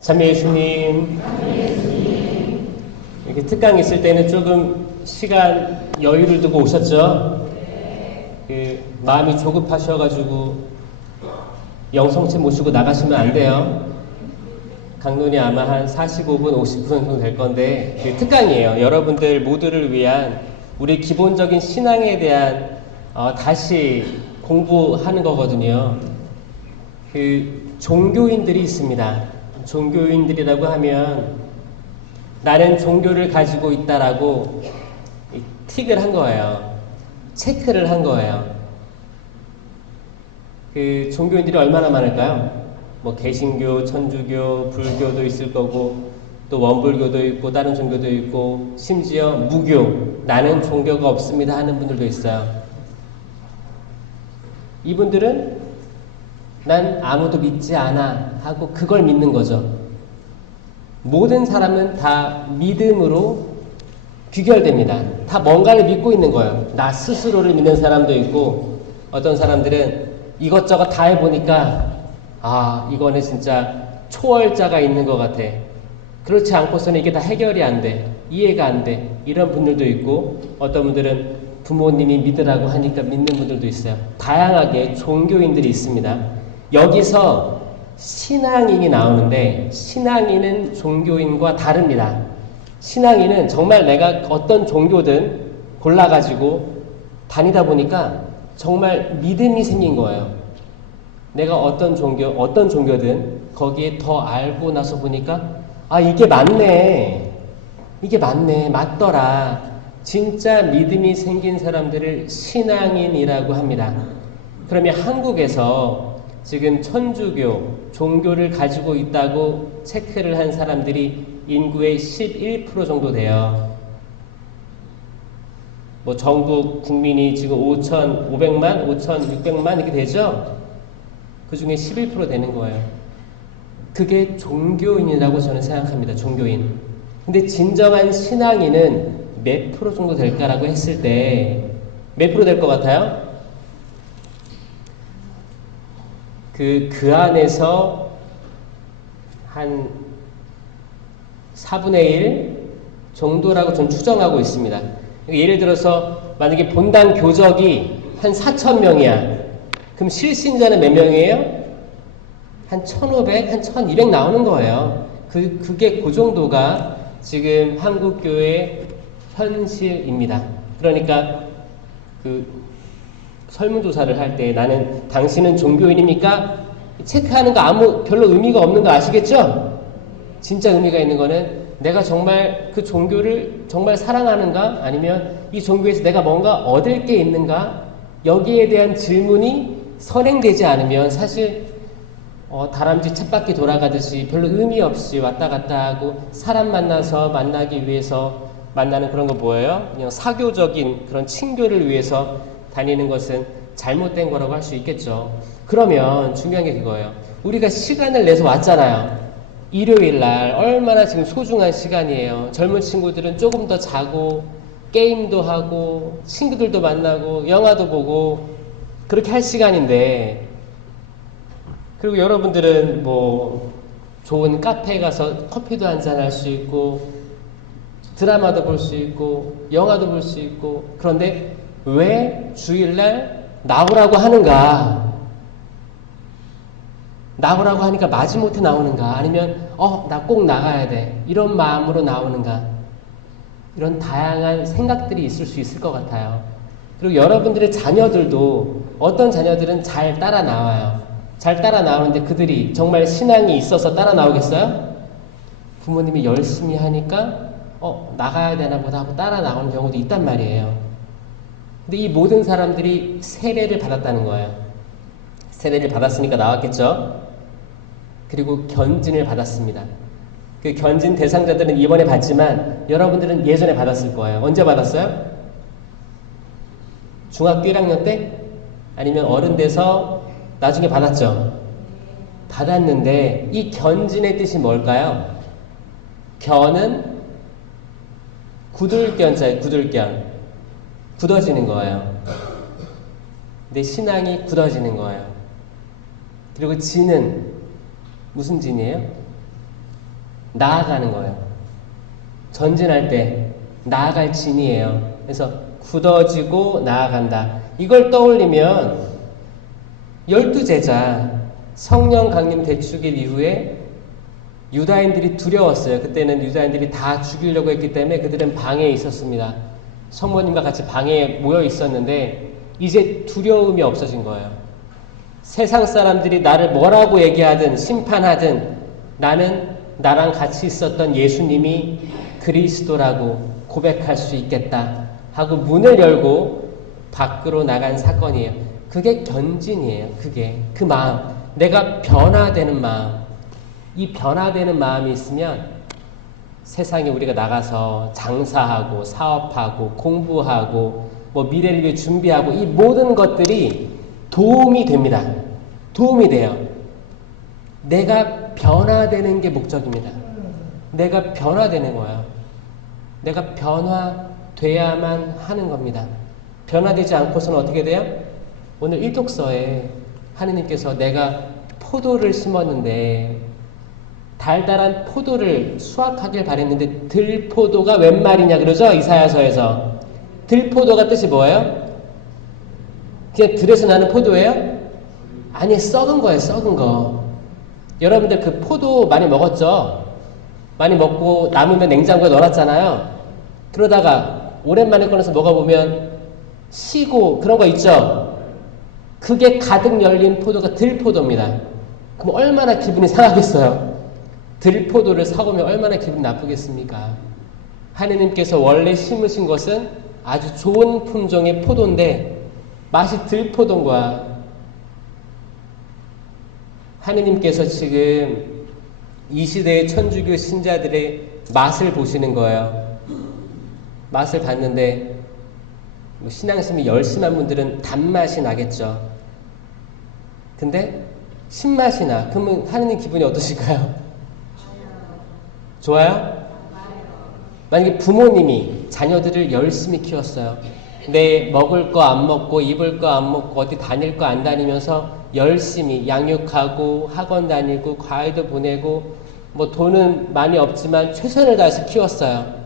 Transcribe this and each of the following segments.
참여 예수님, 이렇게 특강 있을 때는 조금 시간 여유를 두고 오셨죠? 마음이 조급하셔가지고 영성체 모시고 나가시면 안 돼요. 강론이 아마 한 45분, 50분 정도 될 건데 특강이에요. 여러분들 모두를 위한 우리 기본적인 신앙에 대한 다시 공부하는 거거든요. 종교인들이 있습니다. 종교인들이라고 하면 나는 종교를 가지고 있다라고 틱을 한 거예요. 체크를 한 거예요. 종교인들이 얼마나 많을까요? 뭐 개신교, 천주교, 불교도 있을 거고 또 원불교도 있고 다른 종교도 있고 심지어 무교, 나는 종교가 없습니다 하는 분들도 있어요. 이분들은 난 아무도 믿지 않아 하고 그걸 믿는 거죠. 모든 사람은 다 믿음으로 귀결됩니다. 다 뭔가를 믿고 있는 거예요. 나 스스로를 믿는 사람도 있고 어떤 사람들은 이것저것 다 해보니까 이거는 진짜 초월자가 있는 것 같아. 그렇지 않고서는 이게 다 해결이 안 돼. 이해가 안 돼. 이런 분들도 있고 어떤 분들은 부모님이 믿으라고 하니까 믿는 분들도 있어요. 다양하게 종교인들이 있습니다. 여기서 신앙인이 나오는데 신앙인은 종교인과 다릅니다. 신앙인은 정말 내가 어떤 종교든 골라가지고 다니다 보니까 정말 믿음이 생긴 거예요. 내가 어떤 종교든 거기에 더 알고 나서 보니까 이게 맞네. 이게 맞네. 맞더라. 진짜 믿음이 생긴 사람들을 신앙인이라고 합니다. 그러면 한국에서 지금 천주교, 종교를 가지고 있다고 체크를 한 사람들이 인구의 11% 정도 돼요. 뭐 전국 국민이 지금 5,500만, 5,600만 이렇게 되죠? 그 중에 11% 되는 거예요. 그게 종교인이라고 저는 생각합니다. 종교인. 근데 진정한 신앙인은 몇 프로 정도 될까라고 했을 때 몇 프로 될 것 같아요? 그 안에서 한 4분의 1 정도라고 전 추정하고 있습니다. 예를 들어서 만약에 본당 교적이 한 4,000명이야. 그럼 실신자는 몇 명이에요? 한 1,500, 한 1,200 나오는 거예요. 그게 그 정도가 지금 한국교회 현실입니다. 그러니까 설문조사를 할 때 나는 당신은 종교인입니까? 체크하는 거 별로 의미가 없는 거 아시겠죠? 진짜 의미가 있는 거는 내가 정말 그 종교를 정말 사랑하는가? 아니면 이 종교에서 내가 뭔가 얻을 게 있는가? 여기에 대한 질문이 선행되지 않으면 사실 다람쥐 쳇바퀴 돌아가듯이 별로 의미 없이 왔다 갔다 하고 사람 만나기 위해서 만나는 그런 거 뭐예요? 그냥 사교적인 그런 친교를 위해서 다니는 것은 잘못된 거라고 할 수 있겠죠. 그러면 중요한 게 그거예요. 우리가 시간을 내서 왔잖아요. 일요일 날 얼마나 지금 소중한 시간이에요. 젊은 친구들은 조금 더 자고 게임도 하고 친구들도 만나고 영화도 보고 그렇게 할 시간인데 그리고 여러분들은 뭐 좋은 카페에 가서 커피도 한잔 할 수 있고 드라마도 볼 수 있고 영화도 볼 수 있고 그런데 왜 주일날 나오라고 하는가? 나오라고 하니까 마지못해 나오는가? 아니면 나 꼭 나가야 돼. 이런 마음으로 나오는가? 이런 다양한 생각들이 있을 수 있을 것 같아요. 그리고 여러분들의 자녀들도 어떤 자녀들은 잘 따라 나와요. 잘 따라 나오는데 그들이 정말 신앙이 있어서 따라 나오겠어요? 부모님이 열심히 하니까 나가야 되나 보다 하고 따라 나오는 경우도 있단 말이에요. 근데 이 모든 사람들이 세례를 받았다는 거예요. 세례를 받았으니까 나왔겠죠? 그리고 견진을 받았습니다. 그 견진 대상자들은 이번에 받지만 여러분들은 예전에 받았을 거예요. 언제 받았어요? 중학교 1학년 때? 아니면 어른 돼서 나중에 받았죠? 받았는데 이 견진의 뜻이 뭘까요? 견은 굳을견자예요. 굳을견. 굳어지는 거예요. 내 신앙이 굳어지는 거예요. 그리고 진은 무슨 진이에요? 나아가는 거예요. 전진할 때 나아갈 진이에요. 그래서 굳어지고 나아간다. 이걸 떠올리면 12제자 성령 강림 대축일 이후에 유다인들이 두려웠어요. 그때는 유다인들이 다 죽이려고 했기 때문에 그들은 방에 있었습니다. 성모님과 같이 방에 모여 있었는데 이제 두려움이 없어진 거예요. 세상 사람들이 나를 뭐라고 얘기하든 심판하든 나는 나랑 같이 있었던 예수님이 그리스도라고 고백할 수 있겠다 하고 문을 열고 밖으로 나간 사건이에요. 그게 견진이에요. 그게 그 마음, 내가 변화되는 마음. 이 변화되는 마음이 있으면 세상에 우리가 나가서 장사하고 사업하고 공부하고 뭐 미래를 위해 준비하고 이 모든 것들이 도움이 됩니다. 도움이 돼요. 내가 변화되는 게 목적입니다. 내가 변화되는 거예요. 내가 변화돼야만 하는 겁니다. 변화되지 않고서는 어떻게 돼요? 오늘 일독서에 하느님께서 내가 포도를 심었는데 달달한 포도를 수확하길 바랬는데 들포도가 웬 말이냐 그러죠? 이사야서에서. 들포도가 뜻이 뭐예요? 그냥 들에서 나는 포도예요? 아니, 썩은 거예요. 썩은 거. 여러분들 그 포도 많이 먹었죠? 많이 먹고 남으면 냉장고에 넣어놨잖아요. 그러다가 오랜만에 꺼내서 먹어보면 시고 그런 거 있죠? 그게 가득 열린 포도가 들포도입니다. 그럼 얼마나 기분이 상하겠어요? 들포도를 사오면 얼마나 기분이 나쁘겠습니까? 하느님께서 원래 심으신 것은 아주 좋은 품종의 포도인데 맛이 들포도인 거야. 하느님께서 지금 이 시대의 천주교 신자들의 맛을 보시는 거예요. 맛을 봤는데 뭐 신앙심이 열심한 분들은 단맛이 나겠죠. 근데 신맛이 나. 그러면 하느님 기분이 어떠실까요? 좋아요? 만약에 부모님이 자녀들을 열심히 키웠어요. 내 먹을 거 안 먹고 입을 거 안 먹고 어디 다닐 거 안 다니면서 열심히 양육하고 학원 다니고 과외도 보내고 뭐 돈은 많이 없지만 최선을 다해서 키웠어요.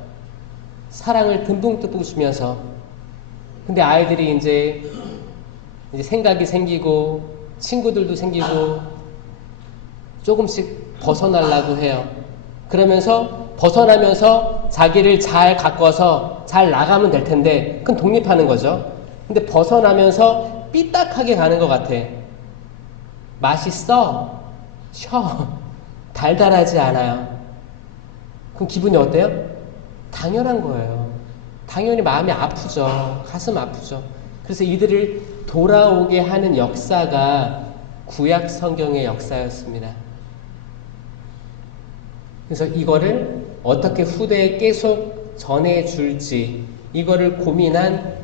사랑을 듬뿍듬뿍 주면서. 근데 아이들이 이제 생각이 생기고 친구들도 생기고 조금씩 벗어나려고 해요. 그러면서 벗어나면서 자기를 잘 가꿔서 잘 나가면 될 텐데 그건 독립하는 거죠. 근데 벗어나면서 삐딱하게 가는 것 같아. 맛있어? 쉬어. 달달하지 않아요. 그럼 기분이 어때요? 당연한 거예요. 당연히 마음이 아프죠. 가슴 아프죠. 그래서 이들을 돌아오게 하는 역사가 구약 성경의 역사였습니다. 그래서 이거를 어떻게 후대에 계속 전해줄지 이거를 고민한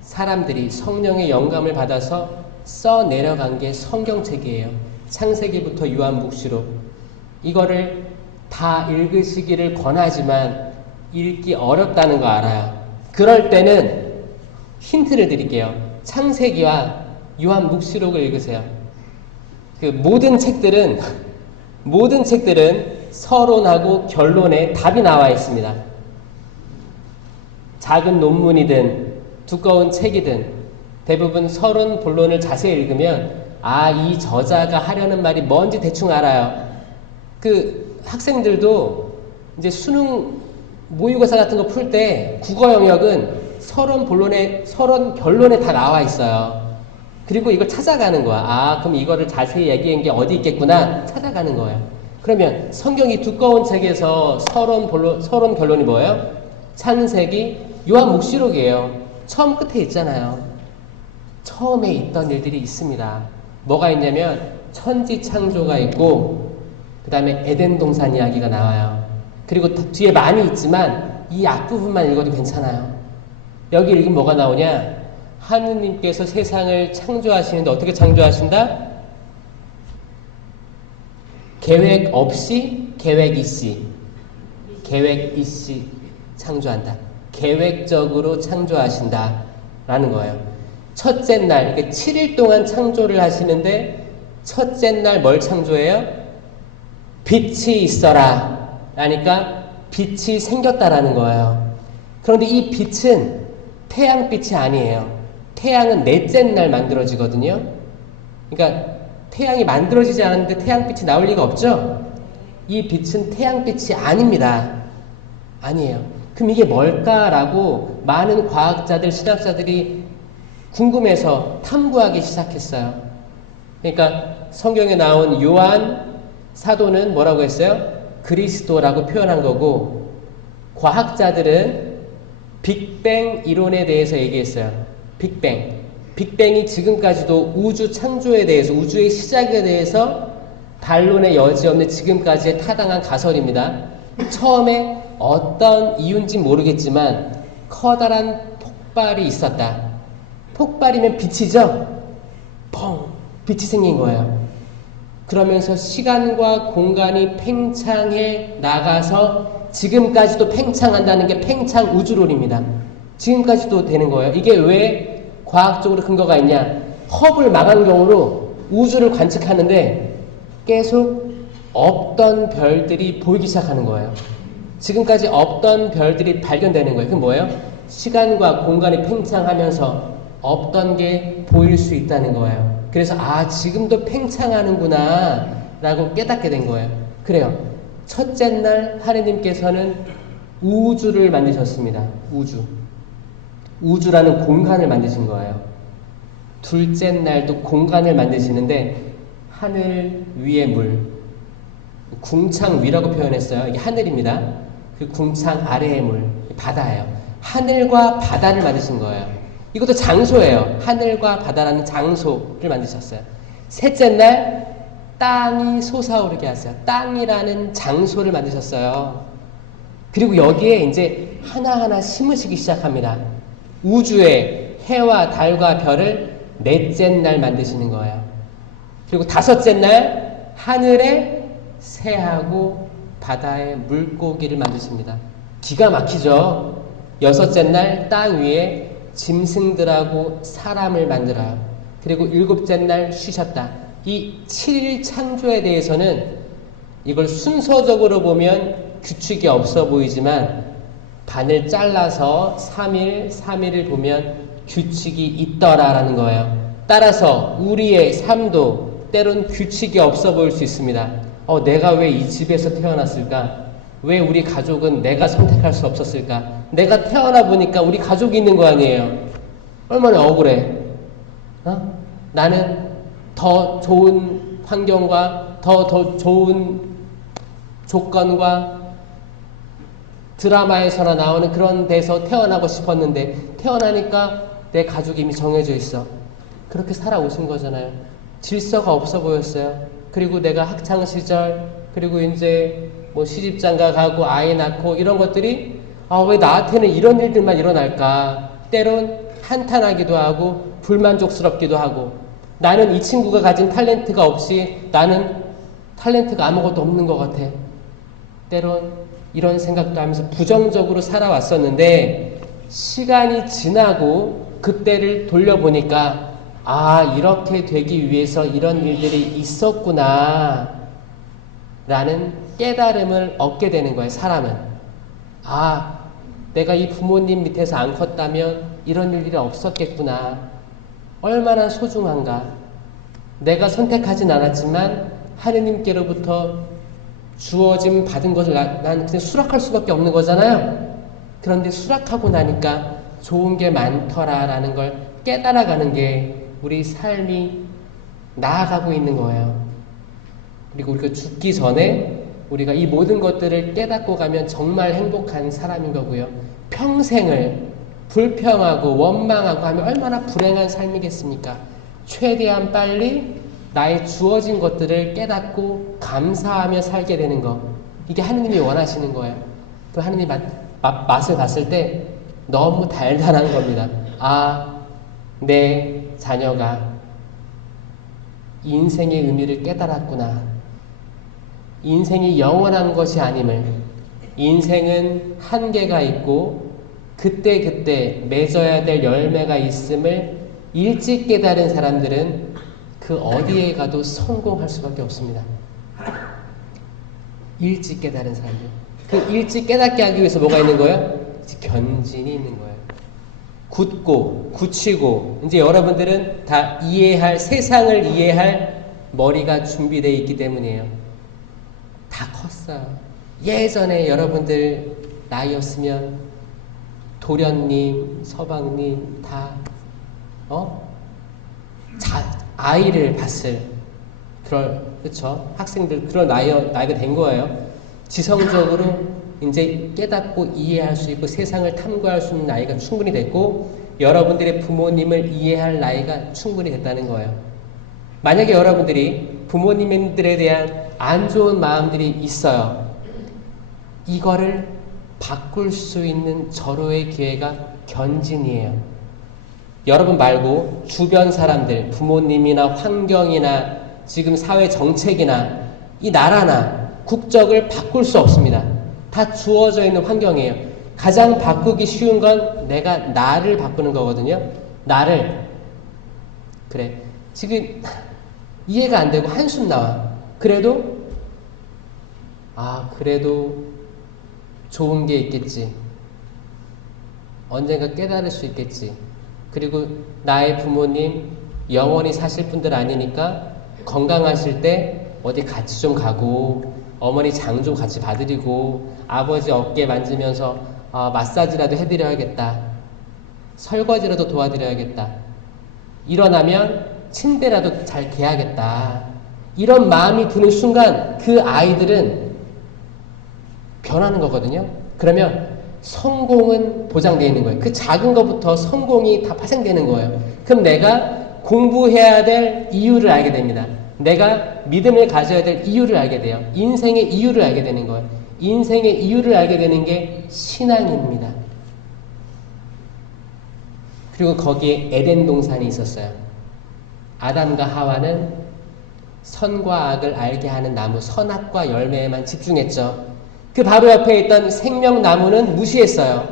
사람들이 성령의 영감을 받아서 써내려간 게 성경책이에요. 창세기부터 요한묵시록. 이거를 다 읽으시기를 권하지만 읽기 어렵다는 거 알아요. 그럴 때는 힌트를 드릴게요. 창세기와 요한묵시록을 읽으세요. 그 모든 책들은 서론하고 결론에 답이 나와 있습니다. 작은 논문이든 두꺼운 책이든 대부분 서론 본론을 자세히 읽으면 이 저자가 하려는 말이 뭔지 대충 알아요. 그 학생들도 이제 수능 모의고사 같은 거 풀 때 국어 영역은 서론 본론에 서론 결론에 다 나와 있어요. 그리고 이걸 찾아가는 거야. 그럼 이거를 자세히 얘기한 게 어디 있겠구나 찾아가는 거예요. 그러면 성경이 두꺼운 책에서 서론 결론이 뭐예요? 창세기, 요한묵시록이에요. 처음 끝에 있잖아요. 처음에 있던 일들이 있습니다. 뭐가 있냐면 천지 창조가 있고 그 다음에 에덴 동산 이야기가 나와요. 그리고 뒤에 많이 있지만 이 앞부분만 읽어도 괜찮아요. 여기 읽으면 뭐가 나오냐? 하느님께서 세상을 창조하시는데 어떻게 창조하신다? 계획 없이 계획 있이 창조한다. 계획적으로 창조하신다 라는 거예요. 첫째 날, 이렇게 7일 동안 창조를 하시는데 첫째 날 뭘 창조해요? 빛이 있어라. 라니까 빛이 생겼다라는 거예요. 그런데 이 빛은 태양빛이 아니에요. 태양은 넷째 날 만들어지거든요. 그러니까 태양이 만들어지지 않았는데 태양빛이 나올 리가 없죠? 이 빛은 태양빛이 아닙니다. 아니에요. 그럼 이게 뭘까라고 많은 과학자들, 신학자들이 궁금해서 탐구하기 시작했어요. 그러니까 성경에 나온 요한 사도는 뭐라고 했어요? 그리스도라고 표현한 거고, 과학자들은 빅뱅 이론에 대해서 얘기했어요. 빅뱅. 빅뱅이 지금까지도 우주 창조에 대해서, 우주의 시작에 대해서 반론의 여지 없는 지금까지의 타당한 가설입니다. 처음에 어떤 이유인지 모르겠지만 커다란 폭발이 있었다. 폭발이면 빛이죠? 펑! 빛이 생긴 거예요. 그러면서 시간과 공간이 팽창해 나가서 지금까지도 팽창한다는 게 팽창 우주론입니다. 지금까지도 되는 거예요. 이게 왜 과학적으로 근거가 있냐? 허블 망원경으로 우주를 관측하는데 계속 없던 별들이 보이기 시작하는 거예요. 지금까지 없던 별들이 발견되는 거예요. 그게 뭐예요? 시간과 공간이 팽창하면서 없던 게 보일 수 있다는 거예요. 그래서 지금도 팽창하는구나 라고 깨닫게 된 거예요. 그래요. 첫째 날 하느님께서는 우주를 만드셨습니다. 우주라는 공간을 만드신 거예요. 둘째 날도 공간을 만드시는데 하늘 위의 물, 궁창 위라고 표현했어요. 이게 하늘입니다. 그 궁창 아래의 물, 바다예요. 하늘과 바다를 만드신 거예요. 이것도 장소예요. 하늘과 바다라는 장소를 만드셨어요. 셋째 날 땅이 솟아오르게 하세요. 땅이라는 장소를 만드셨어요. 그리고 여기에 이제 하나하나 심으시기 시작합니다. 우주에 해와 달과 별을 넷째 날 만드시는 거예요. 그리고 다섯째 날 하늘에 새하고 바다에 물고기를 만드십니다. 기가 막히죠? 여섯째 날 땅 위에 짐승들하고 사람을 만들어요. 그리고 일곱째 날 쉬셨다. 이 7일 창조에 대해서는 이걸 순서적으로 보면 규칙이 없어 보이지만 반을 잘라서 3일을 보면 규칙이 있더라라는 거예요. 따라서 우리의 삶도 때론 규칙이 없어 보일 수 있습니다. 내가 왜 이 집에서 태어났을까? 왜 우리 가족은 내가 선택할 수 없었을까? 내가 태어나 보니까 우리 가족이 있는 거 아니에요. 얼마나 억울해. 나는 더 좋은 환경과 더 좋은 조건과 드라마에서나 나오는 그런 데서 태어나고 싶었는데 태어나니까 내 가족이 이미 정해져 있어. 그렇게 살아오신 거잖아요. 질서가 없어 보였어요. 그리고 내가 학창시절, 그리고 이제 뭐 시집장가 가고 아이 낳고 이런 것들이 왜 나한테는 이런 일들만 일어날까? 때론 한탄하기도 하고 불만족스럽기도 하고 나는 이 친구가 가진 탤런트가 없이 나는 탤런트가 아무것도 없는 것 같아. 때론 이런 생각도 하면서 부정적으로 살아왔었는데 시간이 지나고 그때를 돌려보니까 이렇게 되기 위해서 이런 일들이 있었구나 라는 깨달음을 얻게 되는 거예요. 사람은 내가 이 부모님 밑에서 안 컸다면 이런 일들이 없었겠구나. 얼마나 소중한가. 내가 선택하진 않았지만 하느님께로부터 주어짐 받은 것을 난 그냥 수락할 수밖에 없는 거잖아요. 그런데 수락하고 나니까 좋은 게 많더라라는 걸 깨달아가는 게 우리 삶이 나아가고 있는 거예요. 그리고 우리가 죽기 전에 우리가 이 모든 것들을 깨닫고 가면 정말 행복한 사람인 거고요. 평생을 불평하고 원망하고 하면 얼마나 불행한 삶이겠습니까? 최대한 빨리 나의 주어진 것들을 깨닫고 감사하며 살게 되는 거. 이게 하느님이 원하시는 거예요. 그 하느님 맛을 봤을 때 너무 달달한 겁니다. 내 자녀가 인생의 의미를 깨달았구나. 인생이 영원한 것이 아님을, 인생은 한계가 있고 그때그때 맺어야 될 열매가 있음을 일찍 깨달은 사람들은 그 어디에 가도 성공할 수밖에 없습니다. 일찍 깨달은 사람들. 그 일찍 깨닫게 하기 위해서 뭐가 있는 거예요? 이제 견진이 있는 거예요. 굳고 굳히고 이제 여러분들은 다 이해할, 세상을 이해할 머리가 준비되어 있기 때문이에요. 다 컸어요. 예전에 여러분들 나이였으면 도련님, 서방님 다 아이를 봤을 그렇죠. 학생들 그런 나이가 된 거예요. 지성적으로 이제 깨닫고 이해할 수 있고 세상을 탐구할 수 있는 나이가 충분히 됐고 여러분들의 부모님을 이해할 나이가 충분히 됐다는 거예요. 만약에 여러분들이 부모님들에 대한 안 좋은 마음들이 있어요. 이거를 바꿀 수 있는 절호의 기회가 견진이에요. 여러분 말고 주변 사람들, 부모님이나 환경이나 지금 사회 정책이나 이 나라나 국적을 바꿀 수 없습니다. 다 주어져 있는 환경이에요. 가장 바꾸기 쉬운 건 내가 나를 바꾸는 거거든요. 나를. 그래. 지금 이해가 안 되고 한숨 나와. 그래도 좋은 게 있겠지. 언젠가 깨달을 수 있겠지. 그리고 나의 부모님 영원히 사실 분들 아니니까 건강하실 때 어디 같이 좀 가고 어머니 장 좀 같이 봐드리고 아버지 어깨 만지면서 마사지라도 해드려야겠다. 설거지라도 도와드려야겠다. 일어나면 침대라도 잘 개야겠다. 이런 마음이 드는 순간 그 아이들은 변하는 거거든요. 그러면 성공은 보장되어 있는 거예요. 그 작은 것부터 성공이 다 파생되는 거예요. 그럼 내가 공부해야 될 이유를 알게 됩니다. 내가 믿음을 가져야 될 이유를 알게 돼요. 인생의 이유를 알게 되는 거예요. 인생의 이유를 알게 되는 게 신앙입니다. 그리고 거기에 에덴 동산이 있었어요. 아담과 하와는 선과 악을 알게 하는 나무 선악과 열매에만 집중했죠. 그 바로 옆에 있던 생명나무는 무시했어요.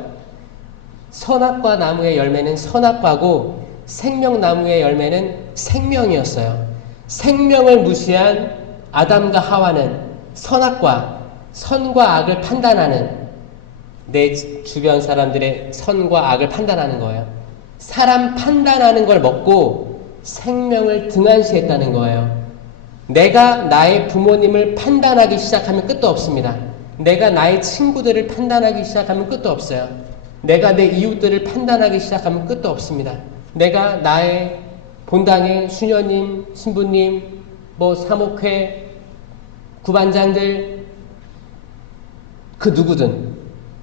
선악과 나무의 열매는 선악과고 생명나무의 열매는 생명이었어요. 생명을 무시한 아담과 하와는 선과 악을 판단하는 내 주변 사람들의 선과 악을 판단하는 거예요. 사람 판단하는 걸 먹고 생명을 등한시했다는 거예요. 내가 나의 부모님을 판단하기 시작하면 끝도 없습니다. 내가 나의 친구들을 판단하기 시작하면 끝도 없어요. 내가 내 이웃들을 판단하기 시작하면 끝도 없습니다. 내가 나의 본당의 수녀님, 신부님, 사목회, 구반장들, 그 누구든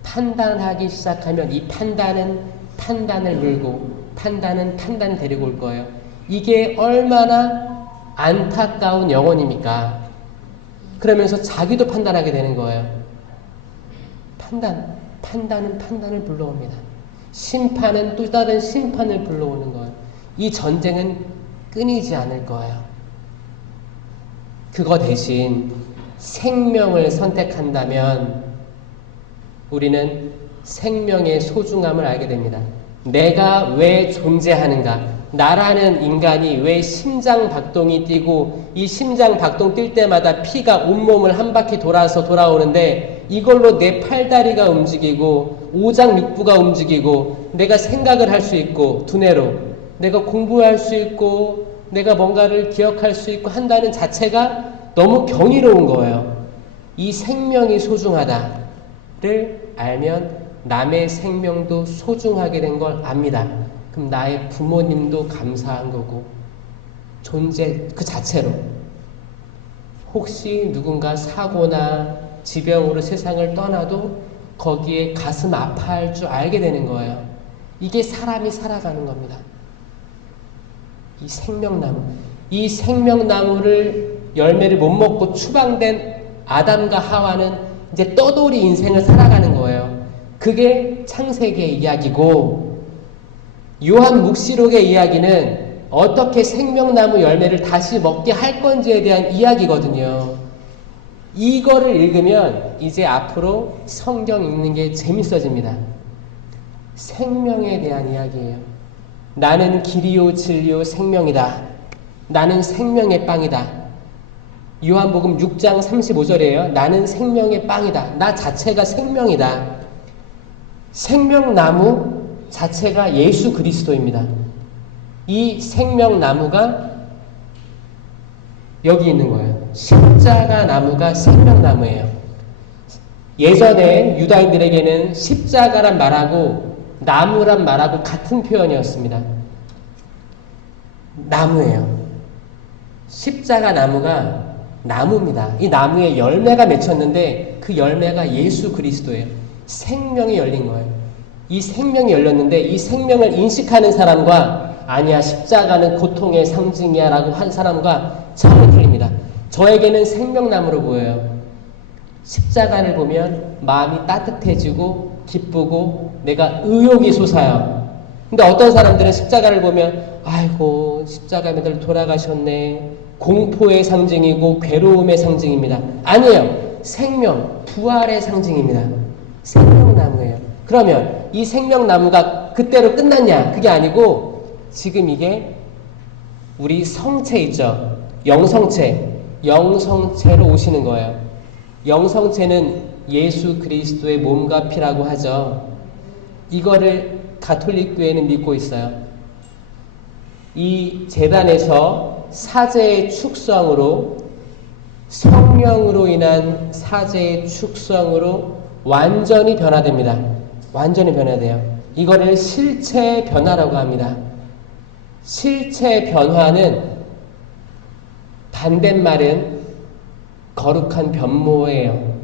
판단하기 시작하면 이 판단은 판단을 물고 판단은 판단을 데리고 올 거예요. 이게 얼마나 안타까운 영혼입니까? 그러면서 자기도 판단하게 되는 거예요. 판단은 판단을 불러옵니다. 심판은 또 다른 심판을 불러오는 거예요. 이 전쟁은 끊이지 않을 거예요. 그거 대신 생명을 선택한다면 우리는 생명의 소중함을 알게 됩니다. 내가 왜 존재하는가? 나라는 인간이 왜 심장 박동이 뛰고 이 심장 박동 뛸 때마다 피가 온몸을 한 바퀴 돌아서 돌아오는데 이걸로 내 팔다리가 움직이고 오장육부가 움직이고 내가 생각을 할 수 있고 두뇌로 내가 공부할 수 있고 내가 뭔가를 기억할 수 있고 한다는 자체가 너무 경이로운 거예요. 이 생명이 소중하다를 알면 남의 생명도 소중하게 된 걸 압니다. 그럼 나의 부모님도 감사한 거고 존재 그 자체로 혹시 누군가 사고나 지병으로 세상을 떠나도 거기에 가슴 아파할 줄 알게 되는 거예요. 이게 사람이 살아가는 겁니다. 이 생명나무를 열매를 못 먹고 추방된 아담과 하와는 이제 떠돌이 인생을 살아가는 거예요. 그게 창세기의 이야기고 요한 묵시록의 이야기는 어떻게 생명나무 열매를 다시 먹게 할 건지에 대한 이야기거든요. 이거를 읽으면 이제 앞으로 성경 읽는 게 재밌어집니다. 생명에 대한 이야기예요. 나는 길이요 진리요 생명이다. 나는 생명의 빵이다. 요한복음 6장 35절이에요. 나는 생명의 빵이다. 나 자체가 생명이다. 생명나무 자체가 예수 그리스도입니다. 이 생명나무가 여기 있는 거예요. 십자가 나무가 생명나무예요. 예전에 유다인들에게는 십자가란 말하고 나무란 말하고 같은 표현이었습니다. 나무예요. 십자가 나무가 나무입니다. 이 나무에 열매가 맺혔는데 그 열매가 예수 그리스도예요. 생명이 열린 거예요. 이 생명이 열렸는데 이 생명을 인식하는 사람과 아니야 십자가는 고통의 상징이야 라고 한 사람과 차원이 틀립니다. 저에게는 생명나무로 보여요. 십자가를 보면 마음이 따뜻해지고 기쁘고 내가 의욕이 솟아요. 근데 어떤 사람들은 십자가를 보면 아이고 십자가매들 돌아가셨네. 공포의 상징이고 괴로움의 상징입니다. 아니에요. 생명, 부활의 상징입니다. 생명나무예요. 그러면 이 생명나무가 그때로 끝났냐? 그게 아니고 지금 이게 우리 성체 있죠? 영성체로 오시는 거예요. 영성체는 예수 그리스도의 몸과 피라고 하죠. 이거를 가톨릭 교회는 믿고 있어요. 이 제단에서 사제의 축성으로 성령으로 인한 사제의 축성으로 완전히 변화됩니다. 완전히 변화돼요. 이거를 실체 변화라고 합니다. 실체 변화는 반대말은 거룩한 변모예요.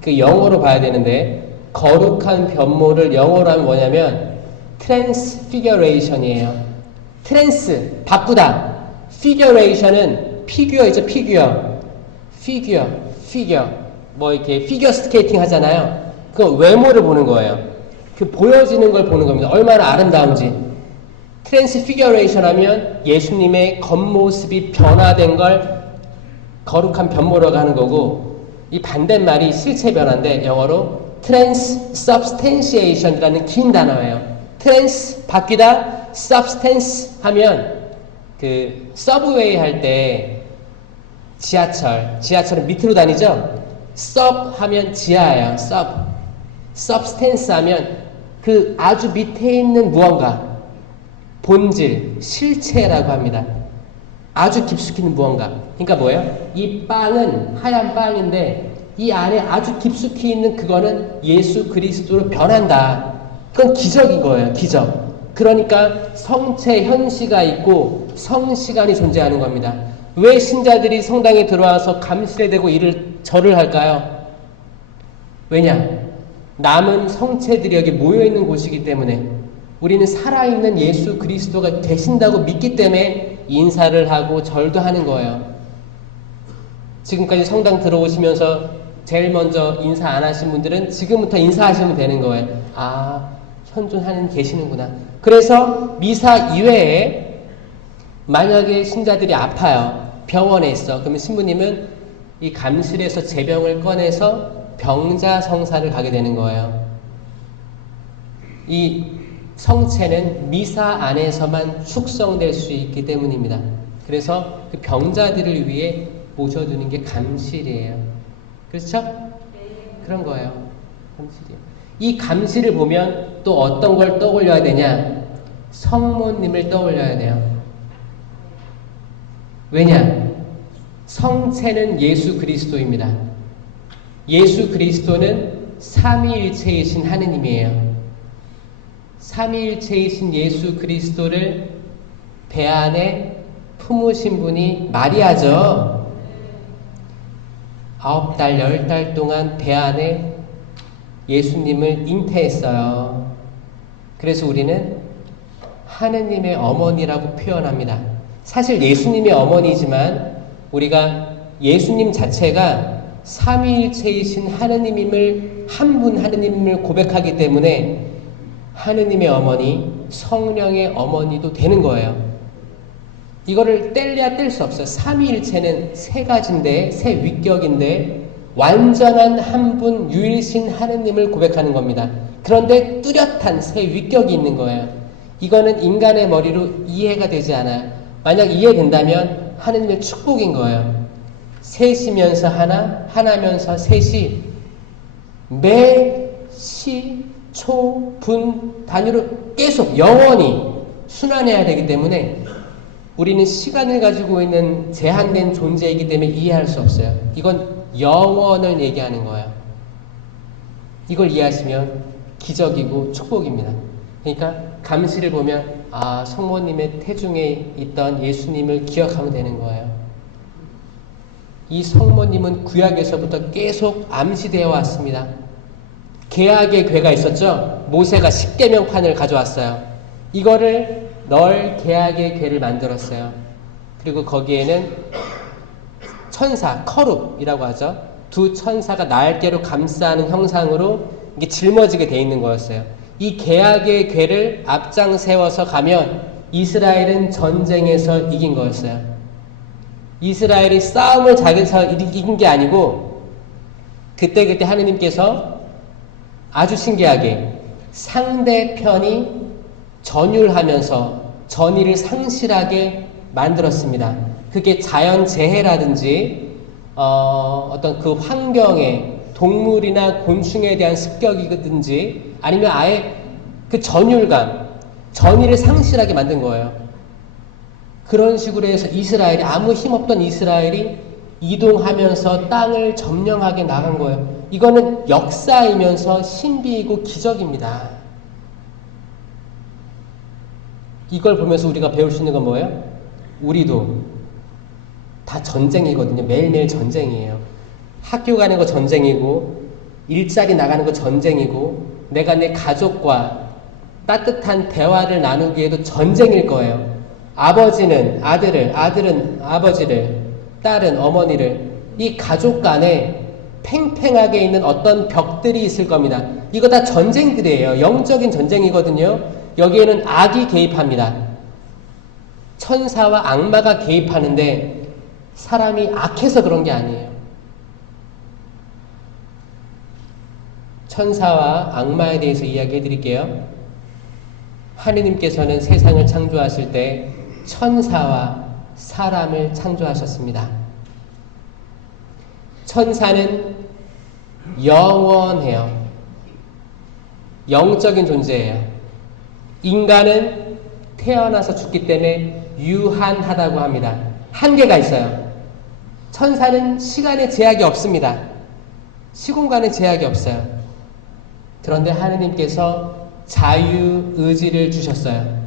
그 영어로 봐야 되는데 거룩한 변모를 영어로 하면 뭐냐면 트랜스피겨레이션이에요. 트랜스 바꾸다. 피겨레이션은 피규어이죠. 피규어 뭐 이렇게 피겨 스케이팅 하잖아요. 그 외모를 보는 거예요. 그 보여지는 걸 보는 겁니다. 얼마나 아름다운지. 트랜스피겨레이션 하면 예수님의 겉모습이 변화된 걸 거룩한 변모라고 하는 거고, 이 반대말이 실체 변화인데 영어로 transubstantiation이라는 긴 단어예요. trans 바뀌다, substance 하면 그 서브웨이 할 때 지하철은 밑으로 다니죠. sub 하면 지하예요. substance 하면 그 아주 밑에 있는 무언가, 본질, 실체라고 합니다. 아주 깊숙이 있는 무언가. 그러니까 뭐예요? 이 빵은 하얀 빵인데 이 안에 아주 깊숙이 있는 그거는 예수 그리스도로 변한다. 그건 기적인 거예요. 기적. 그러니까 성체 현시가 있고 성시간이 존재하는 겁니다. 왜 신자들이 성당에 들어와서 감실에 대고 절을 할까요? 왜냐? 남은 성체들이 여기 모여있는 곳이기 때문에 우리는 살아있는 예수 그리스도가 되신다고 믿기 때문에 인사를 하고 절도 하는 거예요. 지금까지 성당 들어오시면서 제일 먼저 인사 안 하신 분들은 지금부터 인사하시면 되는 거예요. 아, 현존하는 계시는구나. 그래서 미사 이외에 만약에 신자들이 아파요. 병원에 있어. 그러면 신부님은 이 감실에서 제병을 꺼내서 병자 성사를 가게 되는 거예요. 이 성체는 미사 안에서만 축성될 수 있기 때문입니다. 그래서 그 병자들을 위해 모셔두는 게 감실이에요. 그렇죠? 그런 거예요. 감실이에요. 이 감실을 보면 또 어떤 걸 떠올려야 되냐? 성모님을 떠올려야 돼요. 왜냐? 성체는 예수 그리스도입니다. 예수 그리스도는 삼위일체이신 하느님이에요. 삼위일체이신 예수 그리스도를 배 안에 품으신 분이 마리아죠. 9달, 10달 동안 배 안에 예수님을 잉태했어요. 그래서 우리는 하느님의 어머니라고 표현합니다. 사실 예수님의 어머니지만 우리가 예수님 자체가 삼위일체이신 하느님임을, 한 분 하느님임을 고백하기 때문에 하느님의 어머니, 성령의 어머니도 되는 거예요. 이거를 뗄래야 뗄 수 없어요. 삼위일체는 세 가지인데, 세 위격인데 완전한 한 분 유일신 하느님을 고백하는 겁니다. 그런데 뚜렷한 세 위격이 있는 거예요. 이거는 인간의 머리로 이해가 되지 않아요. 만약 이해된다면 하느님의 축복인 거예요. 셋이면서 하나, 하나면서 셋이 매, 시, 초, 분 단위로 계속 영원히 순환해야 되기 때문에 우리는 시간을 가지고 있는 제한된 존재이기 때문에 이해할 수 없어요. 이건 영원을 얘기하는 거예요. 이걸 이해하시면 기적이고 축복입니다. 그러니까 감시를 보면 성모님의 태중에 있던 예수님을 기억하면 되는 거예요. 이 성모님은 구약에서부터 계속 암시되어 왔습니다. 계약의 궤가 있었죠. 모세가 십계명판을 가져왔어요. 이거를 널 계약의 궤를 만들었어요. 그리고 거기에는 천사, 커룹이라고 하죠. 두 천사가 날개로 감싸는 형상으로 이게 짊어지게 돼 있는 거였어요. 이 계약의 궤를 앞장 세워서 가면 이스라엘은 전쟁에서 이긴 거였어요. 이스라엘이 싸움을 자기서 이긴 게 아니고 그때 하느님께서 아주 신기하게 상대편이 전율하면서 전의를 상실하게 만들었습니다. 그게 자연재해라든지 어떤 그 환경에 동물이나 곤충에 대한 습격이든지 아니면 아예 그 전율감, 전의를 상실하게 만든 거예요. 그런 식으로 해서 이스라엘이 아무 힘없던 이스라엘이 이동하면서 땅을 점령하게 나간 거예요. 이거는 역사이면서 신비이고 기적입니다. 이걸 보면서 우리가 배울 수 있는 건 뭐예요? 우리도 다 전쟁이거든요. 매일매일 전쟁이에요. 학교 가는 거 전쟁이고 일자리 나가는 거 전쟁이고 내가 내 가족과 따뜻한 대화를 나누기에도 전쟁일 거예요. 아버지는 아들을, 아들은 아버지를, 딸은 어머니를, 이 가족 간에 팽팽하게 있는 어떤 벽들이 있을 겁니다. 이거 다 전쟁들이에요. 영적인 전쟁이거든요. 여기에는 악이 개입합니다. 천사와 악마가 개입하는데 사람이 악해서 그런 게 아니에요. 천사와 악마에 대해서 이야기해 드릴게요. 하느님께서는 세상을 창조하실 때 천사와 사람을 창조하셨습니다. 천사는 영원해요. 영적인 존재예요. 인간은 태어나서 죽기 때문에 유한하다고 합니다. 한계가 있어요. 천사는 시간에 제약이 없습니다. 시공간에 제약이 없어요. 그런데 하느님께서 자유의지를 주셨어요.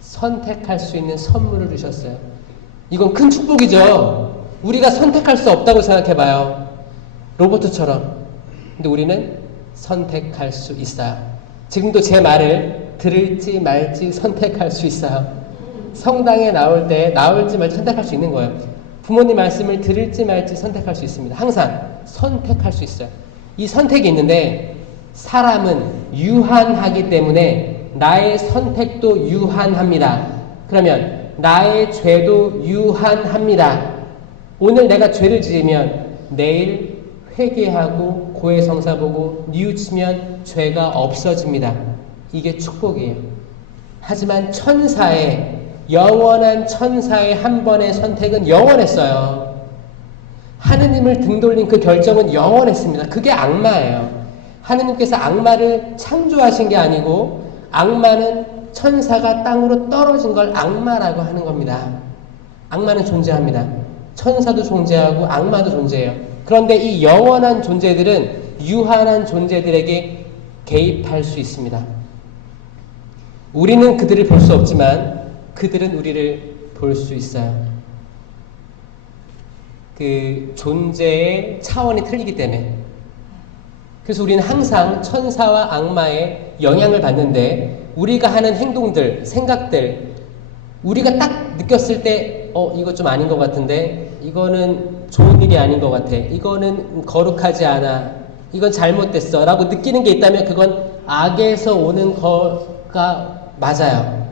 선택할 수 있는 선물을 주셨어요. 이건 큰 축복이죠. 우리가 선택할 수 없다고 생각해봐요. 로봇처럼. 근데 우리는 선택할 수 있어요. 지금도 제 말을 들을지 말지 선택할 수 있어요. 성당에 나올 때 나올지 말지 선택할 수 있는 거예요. 부모님 말씀을 들을지 말지 선택할 수 있습니다. 항상 선택할 수 있어요. 이 선택이 있는데 사람은 유한하기 때문에 나의 선택도 유한합니다. 그러면 나의 죄도 유한합니다. 오늘 내가 죄를 지으면 내일 회개하고 고해성사 보고 뉘우치면 죄가 없어집니다. 이게 축복이에요. 하지만 천사의 영원한 천사의 한 번의 선택은 영원했어요. 하느님을 등돌린 그 결정은 영원했습니다. 그게 악마예요. 하느님께서 악마를 창조하신 게 아니고 악마는 천사가 땅으로 떨어진 걸 악마라고 하는 겁니다. 악마는 존재합니다. 천사도 존재하고 악마도 존재해요. 그런데 이 영원한 존재들은 유한한 존재들에게 개입할 수 있습니다. 우리는 그들을 볼 수 없지만 그들은 우리를 볼 수 있어요. 그 존재의 차원이 틀리기 때문에. 그래서 우리는 항상 천사와 악마의 영향을 받는데 우리가 하는 행동들, 생각들, 우리가 딱 느꼈을 때 이거 좀 아닌 것 같은데, 이거는 좋은 일이 아닌 것 같아, 이거는 거룩하지 않아, 이건 잘못됐어 라고 느끼는 게 있다면 그건 악에서 오는 거가 맞아요.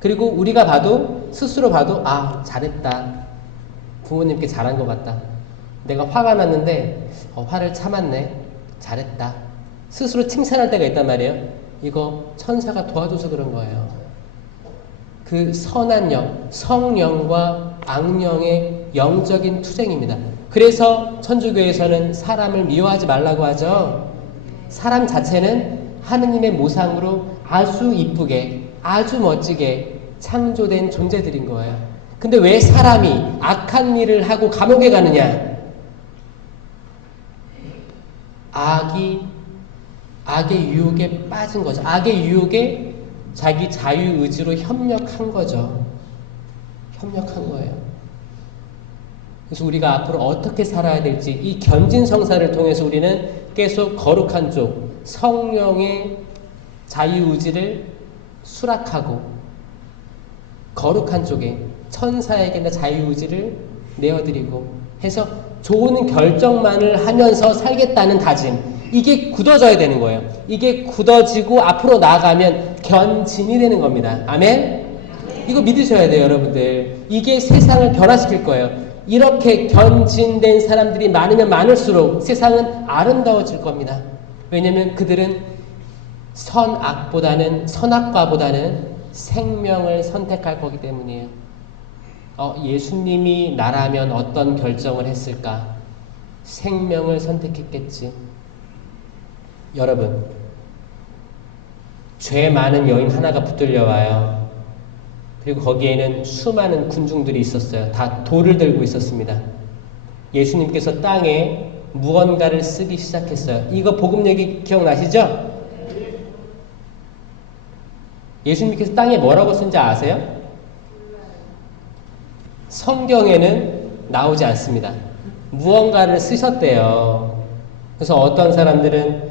그리고 우리가 봐도, 스스로 봐도 잘했다, 부모님께 잘한 것 같다, 내가 화가 났는데 화를 참았네, 잘했다, 스스로 칭찬할 때가 있단 말이에요. 이거 천사가 도와줘서 그런 거예요. 그 선한 영, 성령과 악령의 영적인 투쟁입니다. 그래서 천주교에서는 사람을 미워하지 말라고 하죠. 사람 자체는 하느님의 모상으로 아주 이쁘게, 아주 멋지게 창조된 존재들인 거예요. 근데 왜 사람이 악한 일을 하고 감옥에 가느냐? 악의 유혹에 빠진 거죠. 악의 유혹에 자기 자유의지로 협력한 거죠. 협력한 거예요. 그래서 우리가 앞으로 어떻게 살아야 될지 이 견진성사를 통해서 우리는 계속 거룩한 쪽, 성령의 자유의지를 수락하고 거룩한 쪽에 천사에게나 자유의지를 내어드리고 해서 좋은 결정만을 하면서 살겠다는 다짐, 이게 굳어져야 되는 거예요. 이게 굳어지고 앞으로 나아가면 견진이 되는 겁니다. 아멘? 이거 믿으셔야 돼요, 여러분들. 이게 세상을 변화시킬 거예요. 이렇게 견진된 사람들이 많으면 많을수록 세상은 아름다워질 겁니다. 왜냐하면 그들은 선악과보다는 생명을 선택할 거기 때문이에요. 예수님이 나라면 어떤 결정을 했을까? 생명을 선택했겠지. 여러분, 죄 많은 여인 하나가 붙들려 와요. 그리고 거기에는 수많은 군중들이 있었어요. 다 돌을 들고 있었습니다. 예수님께서 땅에 무언가를 쓰기 시작했어요. 이거 복음 얘기 기억나시죠? 예수님께서 땅에 뭐라고 쓴지 아세요? 성경에는 나오지 않습니다. 무언가를 쓰셨대요. 그래서 어떤 사람들은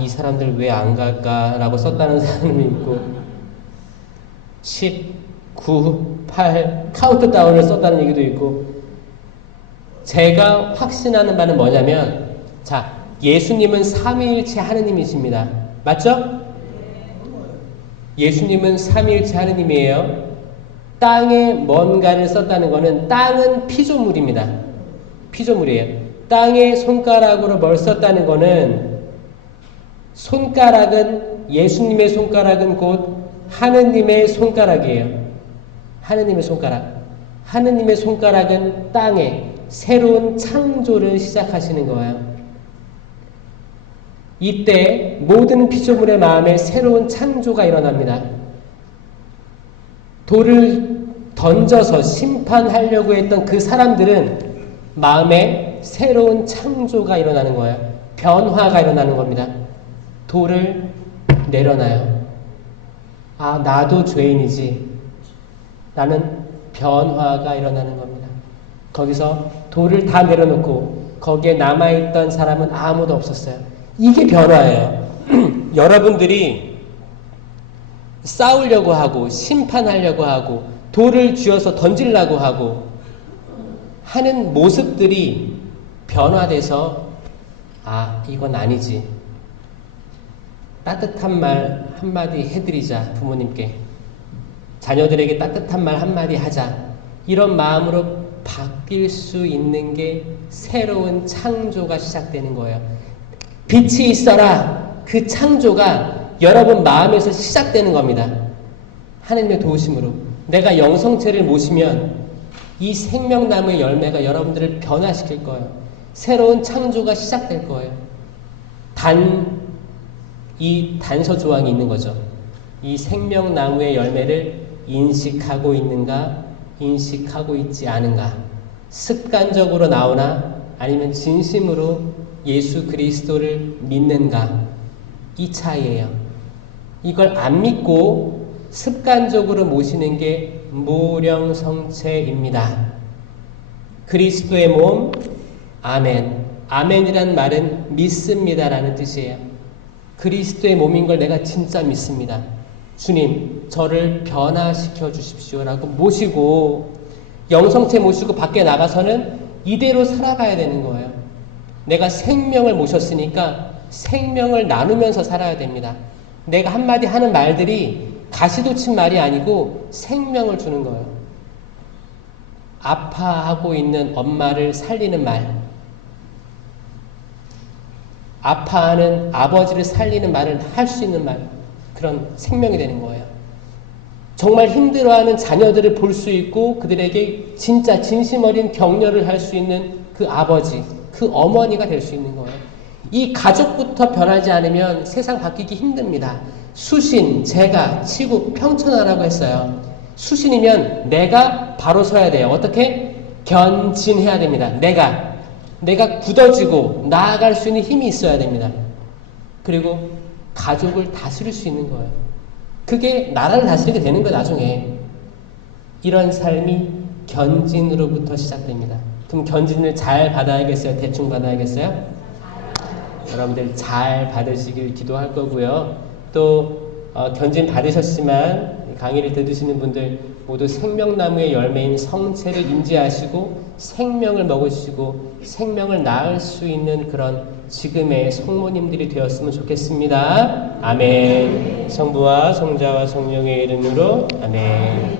이 사람들 왜 안 갈까라고 썼다는 사람이 있고 10, 9, 8 카운트다운을 썼다는 얘기도 있고, 제가 확신하는 바는 뭐냐면, 예수님은 삼위일체 하느님이십니다. 맞죠? 예수님은 삼위일체 하느님이에요. 땅에 뭔가를 썼다는 것은 땅은 피조물입니다. 피조물이에요. 땅에 손가락으로 뭘 썼다는 것은 예수님의 손가락은 곧 하느님의 손가락이에요. 하느님의 손가락. 하느님의 손가락은 땅에 새로운 창조를 시작하시는 거예요. 이때 모든 피조물의 마음에 새로운 창조가 일어납니다. 돌을 던져서 심판하려고 했던 그 사람들은 마음에 새로운 창조가 일어나는 거예요. 변화가 일어나는 겁니다. 돌을 내려놔요. 나도 죄인이지. 나는 변화가 일어나는 겁니다. 거기서 돌을 다 내려놓고 거기에 남아있던 사람은 아무도 없었어요. 이게 변화예요. 여러분들이 싸우려고 하고 심판하려고 하고 돌을 쥐어서 던지려고 하고 하는 모습들이 변화돼서 이건 아니지. 따뜻한 말 한마디 해드리자. 부모님께 자녀들에게 따뜻한 말 한마디 하자. 이런 마음으로 바뀔 수 있는 게 새로운 창조가 시작되는 거예요. 빛이 있어라. 그 창조가 여러분 마음에서 시작되는 겁니다. 하나님의 도우심으로. 내가 영성체를 모시면 이 생명나무의 열매가 여러분들을 변화시킬 거예요. 새로운 창조가 시작될 거예요. 이 단서 조항이 있는 거죠. 이 생명나무의 열매를 인식하고 있는가, 인식하고 있지 않은가. 습관적으로 나오나 아니면 진심으로 예수 그리스도를 믿는가. 이 차이예요. 이걸 안 믿고 습관적으로 모시는 게 무령성체입니다. 그리스도의 몸, 아멘. 아멘이란 말은 믿습니다라는 뜻이에요. 그리스도의 몸인 걸 내가 진짜 믿습니다. 주님, 저를 변화시켜 주십시오라고 모시고, 영성체 모시고 밖에 나가서는 이대로 살아가야 되는 거예요. 내가 생명을 모셨으니까 생명을 나누면서 살아야 됩니다. 내가 한마디 하는 말들이 가시돋친 말이 아니고 생명을 주는 거예요. 아파하고 있는 엄마를 살리는 말, 아파하는 아버지를 살리는 말을 할 수 있는 말, 그런 생명이 되는 거예요. 정말 힘들어하는 자녀들을 볼 수 있고 그들에게 진짜 진심 어린 격려를 할 수 있는 그 아버지, 그 어머니가 될 수 있는 거예요. 이 가족부터 변하지 않으면 세상 바뀌기 힘듭니다. 수신, 제가, 치국, 평천하라고 했어요. 수신이면 내가 바로 서야 돼요. 어떻게? 견진해야 됩니다. 내가 굳어지고 나아갈 수 있는 힘이 있어야 됩니다. 그리고 가족을 다스릴 수 있는 거예요. 그게 나라를 다스리게 되는 거예요, 나중에. 이런 삶이 견진으로부터 시작됩니다. 그럼 견진을 잘 받아야겠어요? 대충 받아야겠어요? 여러분들 잘 받으시길 기도할 거고요. 또 견진 받으셨지만 강의를 들으시는 분들 모두 생명나무의 열매인 성체를 인지하시고 생명을 먹으시고 생명을 낳을 수 있는 그런 지금의 성모님들이 되었으면 좋겠습니다. 아멘. 성부와 성자와 성령의 이름으로 아멘.